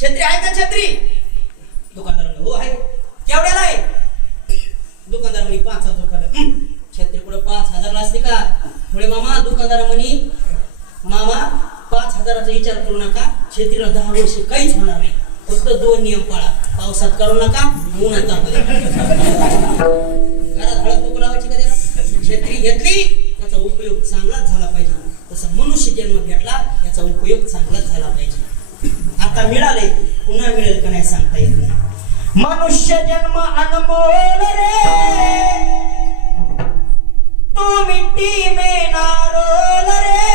छत्री आहे का छत्री? दुकानदार म्हणे हो आहे. केवढ्याला आहे? दुकानदार म्हणे 5,000 रुपयाला. छत्री पुढे 5,000 असते का? पुढे मामा दुकानदार म्हणे मामा 5,000चा विचार करू नका, छत्रीला 10 वर्ष काहीच होणार नाही, फक्त 2 नियम पाळा. पावसात करू नका, उन्हात तापू नका. घरात हळद कुंकू लावायची का त्याला? छत्री घेतली त्याचा उपयोग चांगलाच झाला पाहिजे. तसं मनुष्य जन्म भेटला याचा उपयोग चांगलाच झाला पाहिजे. आता मिळाले, पुन्हा मिळेल का नाही सांगता येत नाही. मनुष्य जन्म अनमोल रे, तू मिट्टी में ना रोल रे.